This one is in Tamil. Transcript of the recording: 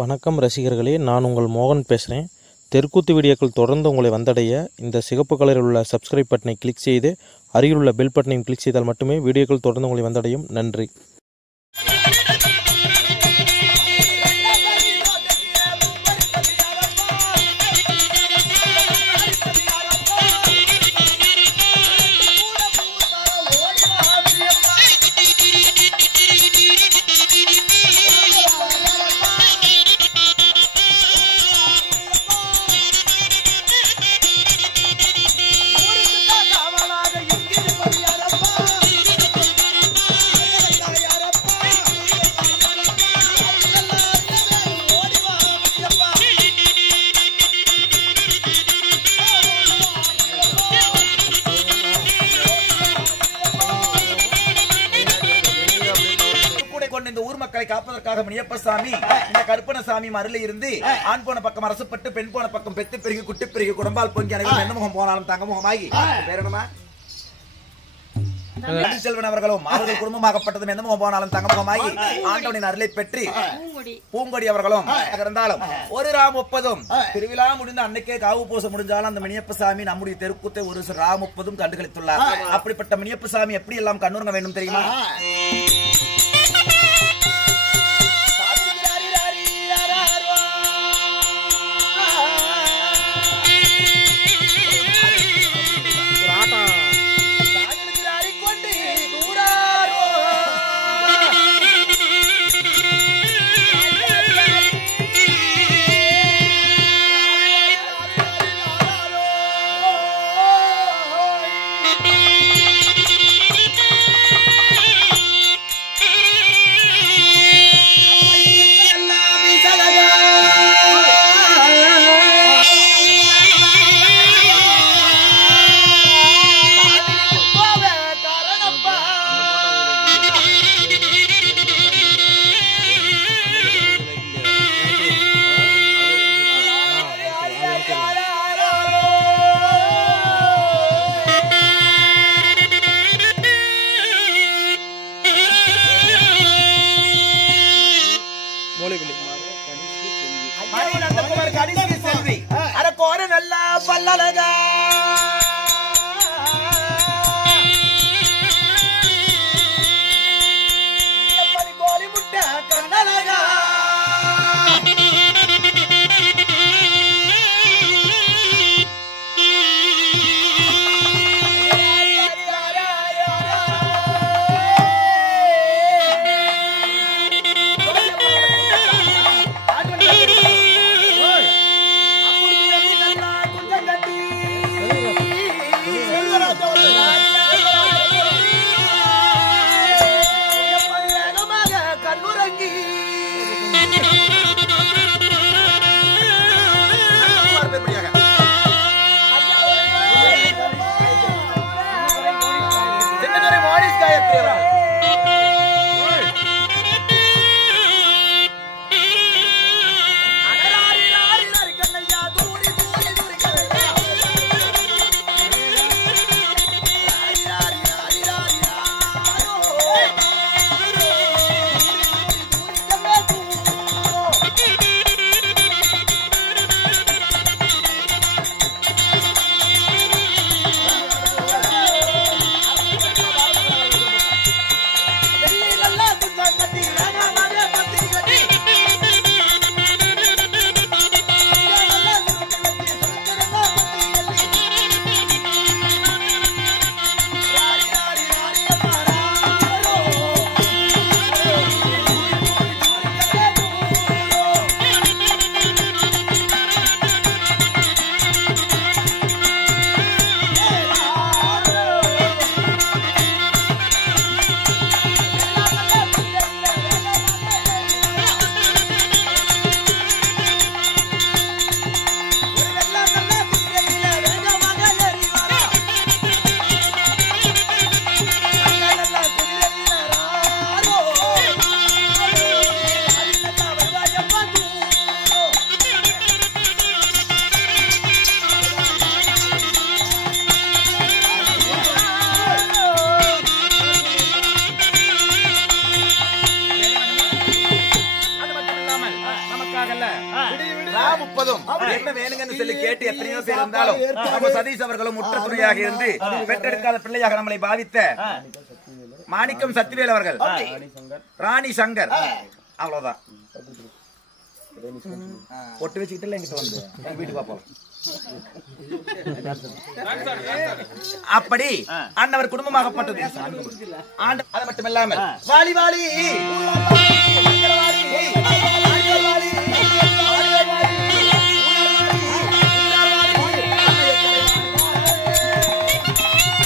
வணக்கம் ரசிகர்களே, நான் உங்கள் மோகன் பேசுகிறேன். தெருக்கூத்து வீடியோக்கள் தொடர்ந்து உங்களை வந்தடைய இந்த சிகப்பு கலரில் உள்ள சப்ஸ்கிரைப் பட்டனை கிளிக் செய்து அருகில் உள்ள பெல் பட்டனையும் கிளிக் செய்தால் மட்டுமே வீடியோக்கள் தொடர்ந்து உங்களை வந்தடையும். நன்றி. இந்த ஊர் மக்களை காப்பதற்காக முனியப்பசாமி இந்த கருப்பணசாமி அருளை இருந்து ஆண் போன பக்கம் அரசுப்பட்டு பெண் போன பக்கம் பெத்து பெருகி குட்டி பெருகி குடம்பால் பொங்கி அனைவரும் எந்த முகம் போனாலும் தங்க முகமாகி பேரணமா செல்வன் அவர்களும் அவர்கள் குடும்பமாகப்பட்டதும் எந்த முகம் போனாலும் தங்க முகமாகி ஆண்டவனின் அருளை பெற்று பூங்கொடி அவர்களும் இருந்தாலும் ஒரு ராம் 30 திருவிழா முடிந்த அன்னைக்கே காவு பூச முடிஞ்சாலும் அந்த முனியப்பசாமி நம்முடைய தெருக்கூத்தை ஒரு ராம் 30 கண்டுகளித்துள்ளார். அப்படிப்பட்ட முனியப்பசாமி எப்படி எல்லாம் கண்ணுறங்க வேண்டும் தெரியுமா? நல்லா பல்லழகா கோழி முட்டை கண்ணழகா ஆகல ராம் 30 என்ன வேணுங்கன்னு சொல்லி கேட்டு எத்தனையோ பேர் இருந்தாலும் நம்ம சதீஷ் அவர்களும் முற்ற துணையாக இருந்து பெற்றெடுக்காத பிள்ளையாக நம்மளை பாவித்த மாணிக்கம் சத்திவேல் அவர்கள் ராணி சங்கர் அவ்வளவுதான் பொட்டு வச்சுக்கிட்டு எங்கிட்ட வந்து வீட்டுக்கு பாப்போம். அப்படி அன்னவர் குடும்பமாகப்பட்டது. அது மட்டுமில்லாமல் வாலி வாலி